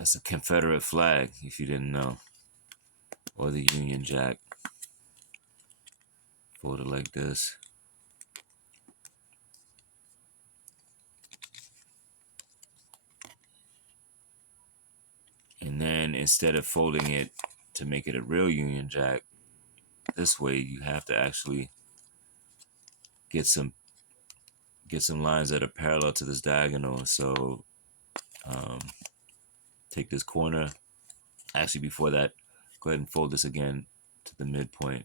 That's a Confederate flag, if you didn't know, or the Union Jack. Fold it like this. And then instead of folding it to make it a real Union Jack, this way you have to actually get some lines that are parallel to this diagonal. So take this corner. Actually, before that, go ahead and fold this again to the midpoint.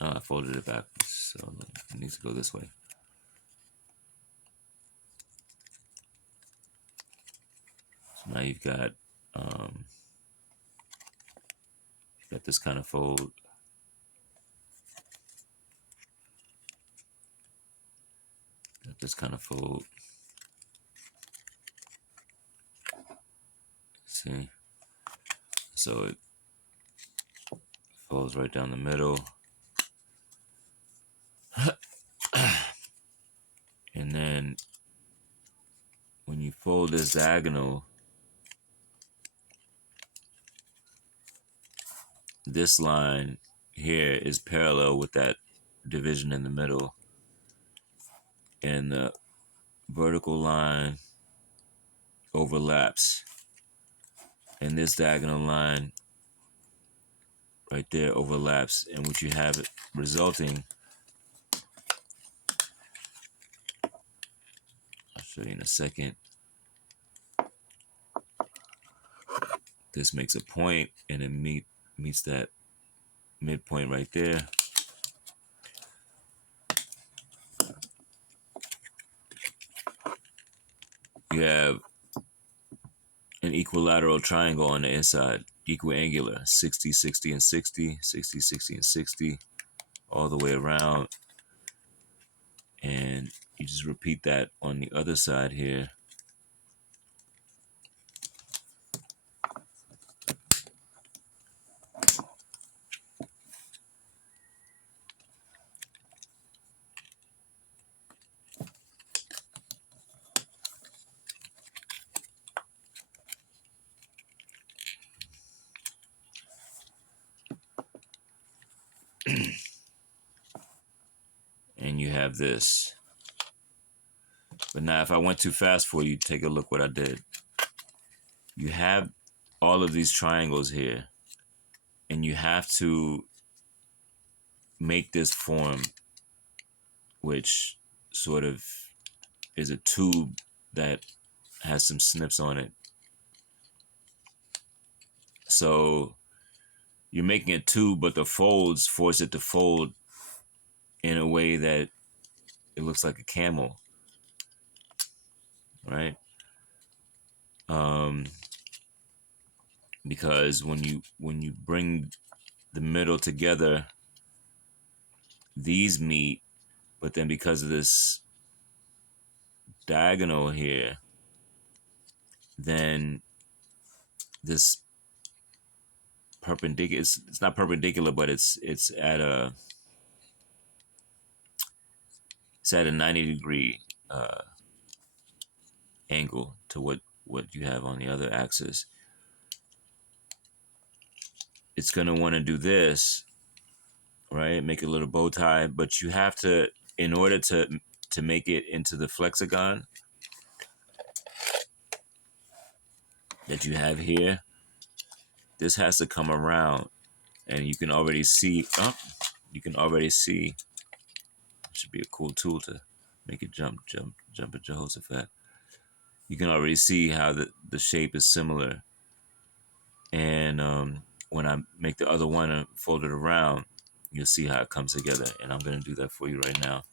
I folded it backwards, so it needs to go this way. So now you've got this kind of fold. Got this kind of fold. See? So it folds right down the middle. And then when you fold this diagonal, this line here is parallel with that division in the middle. And the vertical line overlaps. And this diagonal line right there overlaps. And what you have resulting, I'll show you in a second. This makes a point and it meets that midpoint right there. You have an equilateral triangle on the inside, equiangular, 60, 60, and 60, 60, 60, and 60, all the way around. And you just repeat that on the other side here. And you have this. But now if I went too fast for you, take a look what I did. You have all of these triangles here, and you have to make this form, which sort of is a tube that has some snips on it. So you're making a tube, but the folds force it to fold in a way that it looks like a camel, right? Because when you bring the middle together, these meet, but then because of this diagonal here, then this perpendicular, it's not perpendicular, but it's at a 90-degree angle to what you have on the other axis. It's going to want to do this, right? Make a little bow tie, but you have to, in order to make it into the flexagon that you have here, this has to come around, and you can already see, it should be a cool tool to make it jump at Jehoshaphat. You can already see how the shape is similar. And when I make the other one and fold it around, you'll see how it comes together. And I'm going to do that for you right now.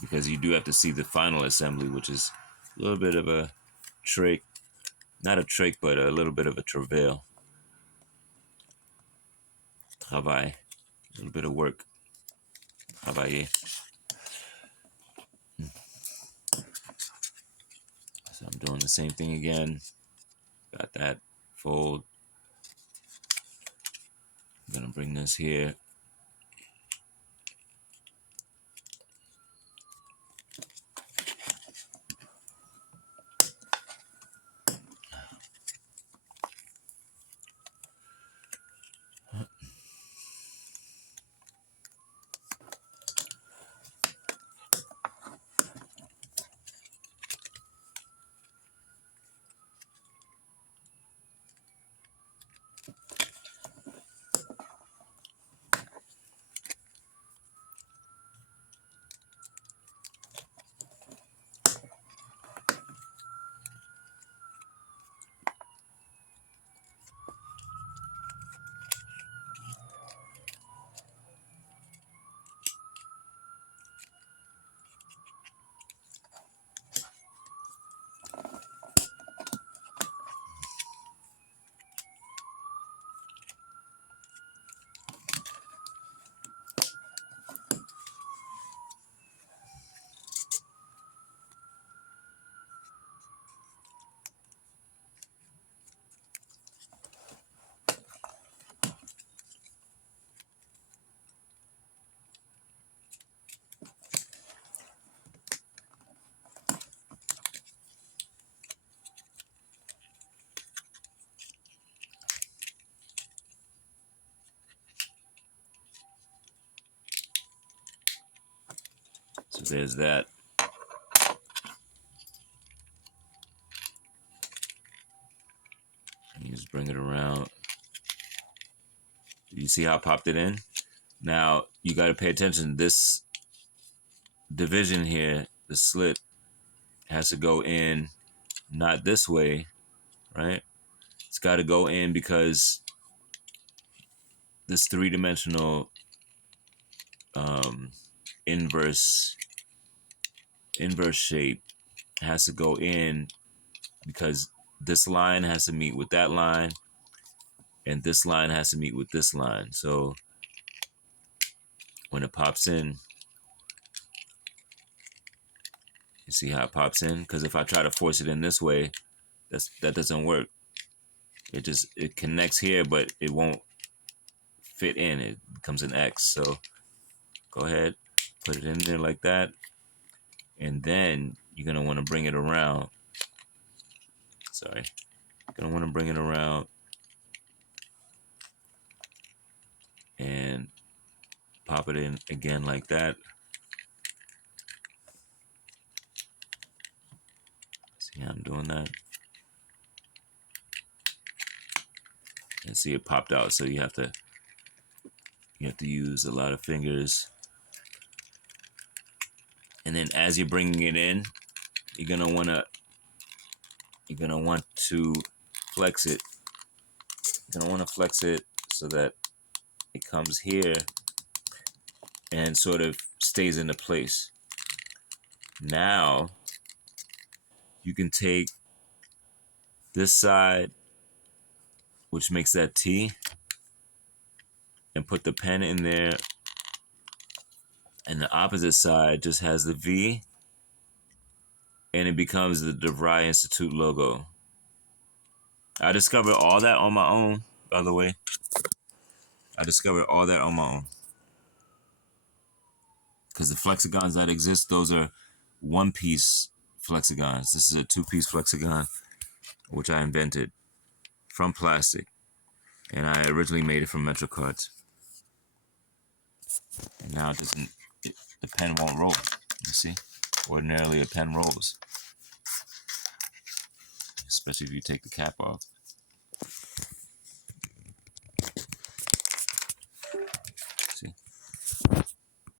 Because you do have to see the final assembly, which is a little bit of a trick. Not a trick, but a little bit of a travail. Travail. A little bit of work. Travailler. So I'm doing the same thing again. Got that fold. I'm gonna bring this here. So there's that. And you just bring it around. You see how I popped it in? Now, you got to pay attention. This division here, the slit, has to go in not this way, right? It's got to go in because this three-dimensional inverse shape has to go in because this line has to meet with that line and this line has to meet with this line. So when it pops in, you see how it pops in? Because if I try to force it in this way, that doesn't work. It connects here, but it won't fit in. It becomes an X. So go ahead, put it in there like that. And then you're gonna want to bring it around. Sorry. You're gonna want to bring it around and pop it in again like that. See how I'm doing that? And see it popped out, so you have to use a lot of fingers. And then as you're bringing it in, you're gonna want to flex it. You're gonna want to flex it so that it comes here and sort of stays into place. Now you can take this side, which makes that T, and put the pen in there, and the opposite side just has the V, and it becomes the DeVry Institute logo. I discovered all that on my own, by the way. I discovered all that on my own. Because the flexagons that exist, those are one-piece flexagons. This is a two-piece flexagon, which I invented from plastic. And I originally made it from Metro cards. And now the pen won't roll. You see? Ordinarily a pen rolls. Especially if you take the cap off.